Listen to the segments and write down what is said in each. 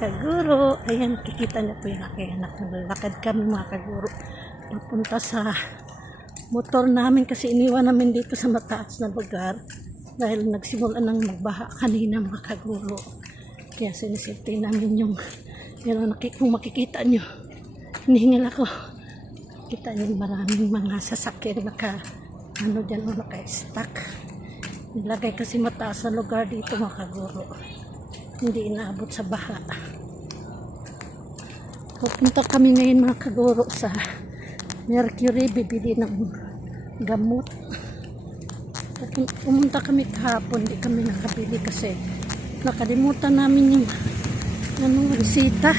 kaguro. Ayan, kikita niyo po yung aking anak. Naglalakad kami mga kaguro. Papunta sa motor namin kasi iniwan namin dito sa mataas na lugar. Dahil nagsimula ng magbaha kanina mga kaguro. Kaya sinisipin namin yung kung makikita nyo. Hinihingal ako. Kita nyo maraming mga sasakyan dyan naka-stack. Nilagay kasi mataas na lugar dito mga kaguro. Hindi inaabot sa baha. Pupunta kami ngayon mga kaguro sa Mercury, bibili ng gamot. Pumunta kami kahapon, di kami nakabili kasi nakalimutan namin yung resita.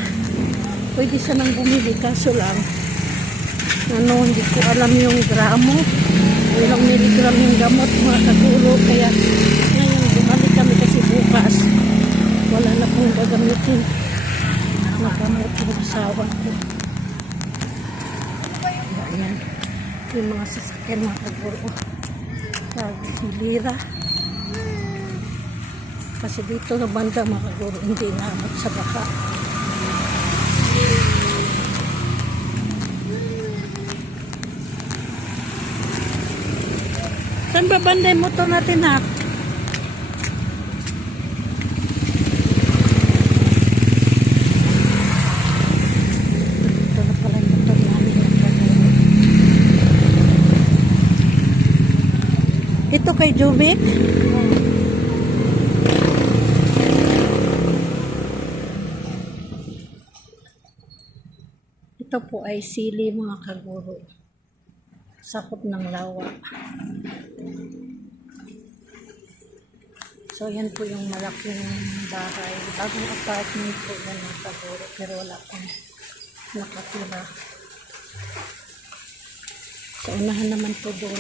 Pwede sanang bumili kaso lang hindi ko alam yung gramo, ilang miligram yung gamot mga kaguro. Kaya ngayon bumalik kami kasi bukas wala na pong gagamitin na gamot yung asawa ko. Ayan yung mga sasakyan mga kaguro, hilira kasi dito na banda mga kaguro hindi naabot sa baka. Saan ba banda yung motor natin ha? Ito na pala yung motor namin. Ito kay Jubik? Ito po ay sili mga kaguro. Sakop ng lawa. So yan po yung malaking bahay. Bagong apartment po yan mga kaguro. Pero wala pang nakatira. So unahan naman po doon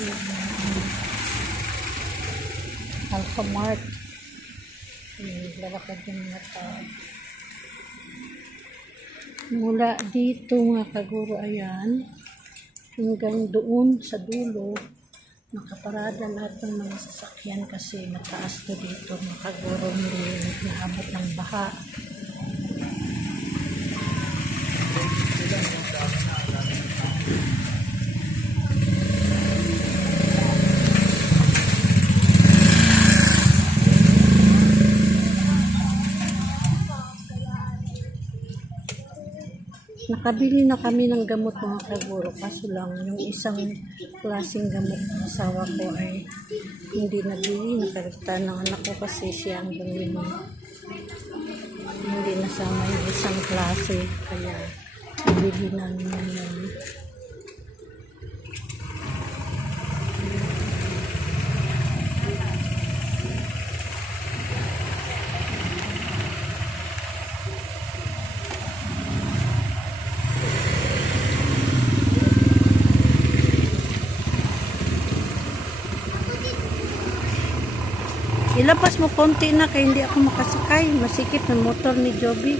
yung Alphamart. Lalakad yung mga tao. Mula dito mga kaguro, ayan, hanggang doon sa dulo, nakaparada lahat ng mga sasakyan kasi mataas to dito mga kaguro, hindi naabot ng baha. Nakabili na kami ng gamot mga kaguro, kaso lang yung isang klaseng gamot ng asawa ko ay hindi nabili. Nakalimutan ng anak ko kasi siya ang bumili. Hindi nasama yung isang klase kaya nabili namin yun. Ilabas mo konti na kaya hindi ako makasakay. Masikip ng motor ni Joby.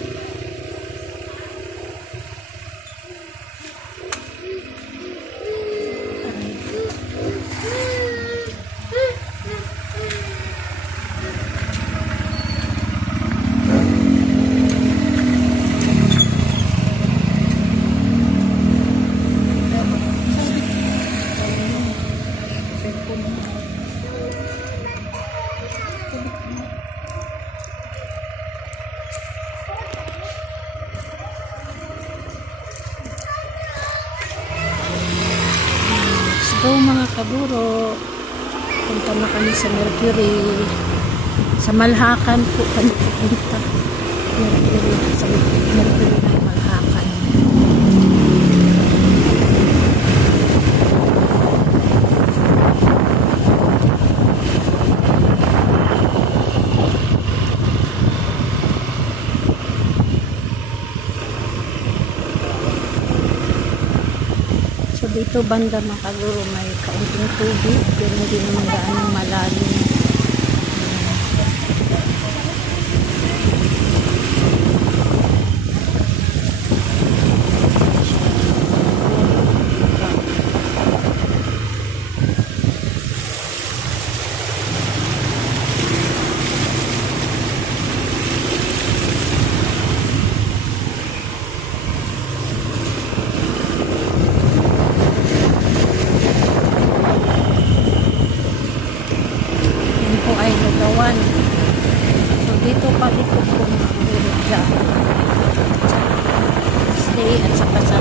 So mga kaburo, punta na kami sa Mercury. Sa Malhakan po kami pupunta. Mercury, sa Mercury ng Malhakan. Dito banda mga kaguro may kaunting tubig pero hindi naman gaano malalim. dito palikod po mga kaguro dyan. Stay at saka sa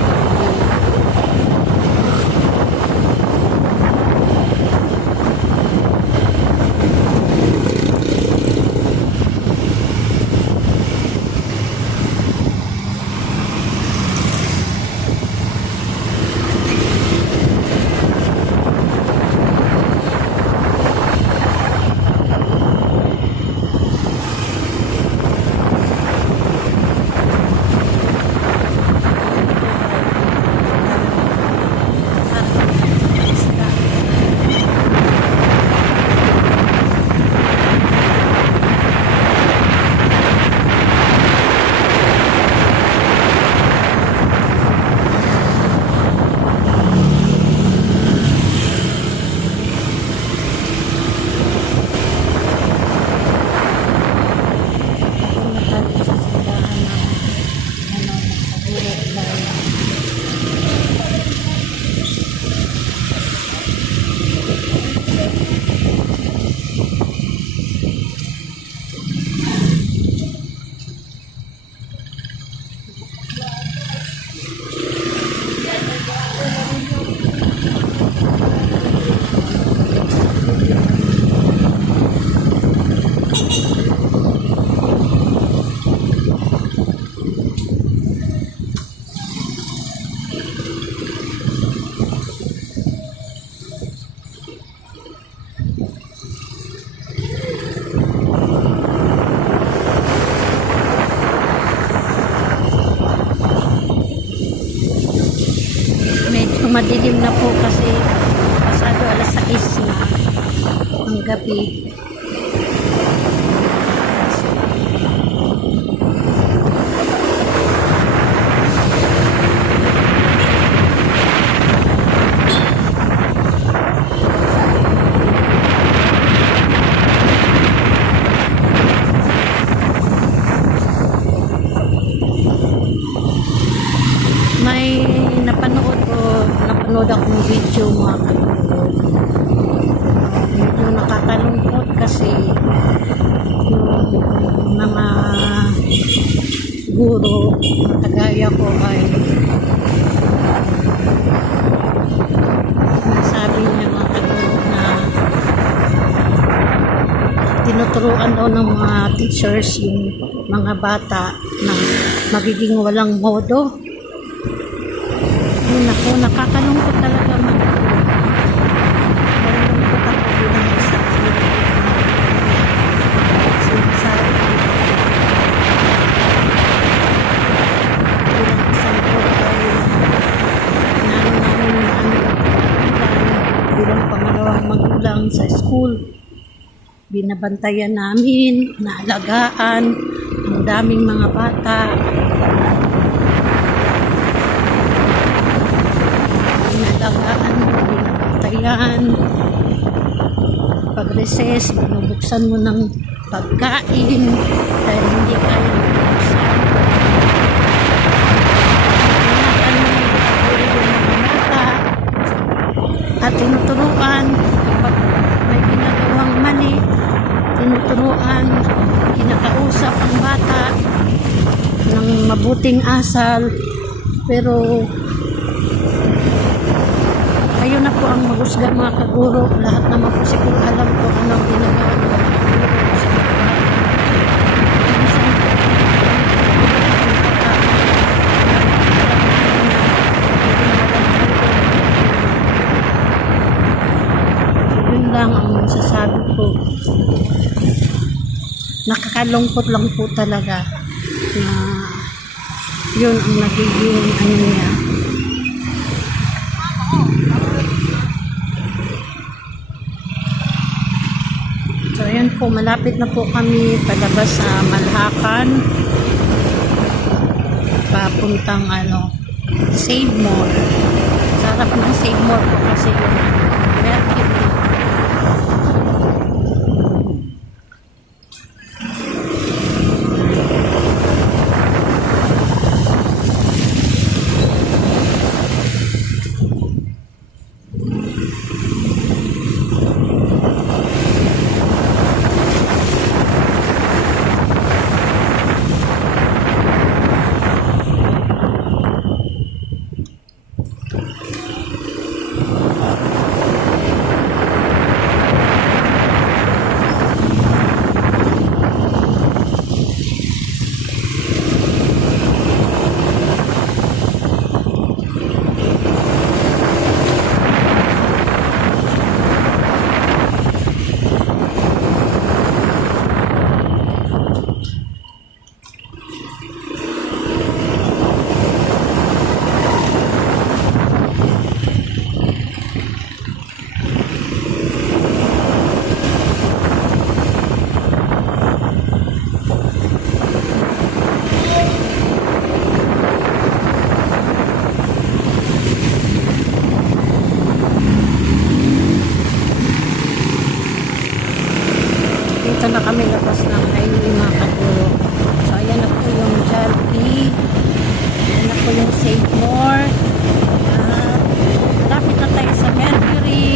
medyo madilim na po kasi pasado alas 6 na ng gabi. May napanood akong video mga kaguro. Medyo nakakalungkot kasi yung mga guro kagaya ko ay sabi niya mga kaguro na tinuturuan daw ng mga teachers yung mga bata na magiging walang modo. Naku, nakakalungkot talaga man. Nalulungkot ako bilang isang sinasabi bilang isang bilang pangalawang magulang sa school. Binabantayan namin, naalagaan ang daming mga bata. Binabatayan, pag-recess, binubuksan mo ng pagkain dahil hindi kaya buksan. At tinuturuan kapag may ginagawang mali, tinuturuan, kinakausap ang bata ng mabuting asal, pero kayo na po ang maghusga mga kaguro. Lahat naman po siguro alam ko anong ginagawa ng mga kaguro sa mga yun lang ang masasabi ko. Nakakalungkot lang po talaga na yun ang nagiging ano niya. So, ayan po, malapit na po kami palabas sa Malhacan. Papuntang, Save More. Sa harap ng Save More po kasi yung Mercury. dito na kami labas ng highway mga kaguro. So ayan na po yung Jollibee. Ayan na po yung Save More. At lapit na tayo sa Mercury.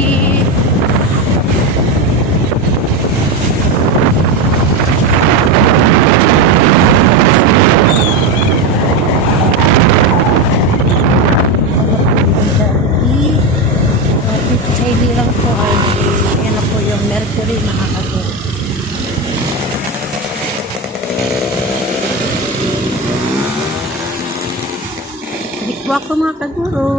Dito sa hilirang po ay ayan na po yung Mercury mga kaguro. Balik po ako mga kaguro.